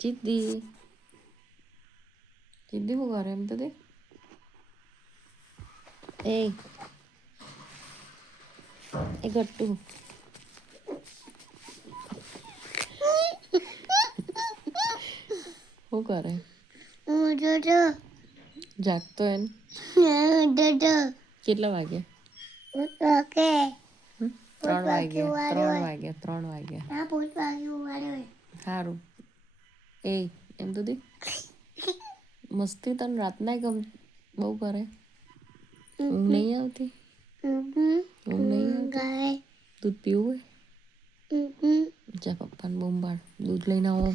ચીદી ચીદી શું કરે એમ તો તે એ ગટ્ટુ શું કરે જાગતો એમ કેટલા વાગ્યા 3 વાગ્યા સારું એમ તો દે મસ્તી તને રાતના ગમ બહુ કરે ઊંઘ નહીં આવતી ઊંઘ નહીં આવતી દૂધ પીવું હોય જા પપ્પાને બોમ્બાડ દૂધ લઈને આવો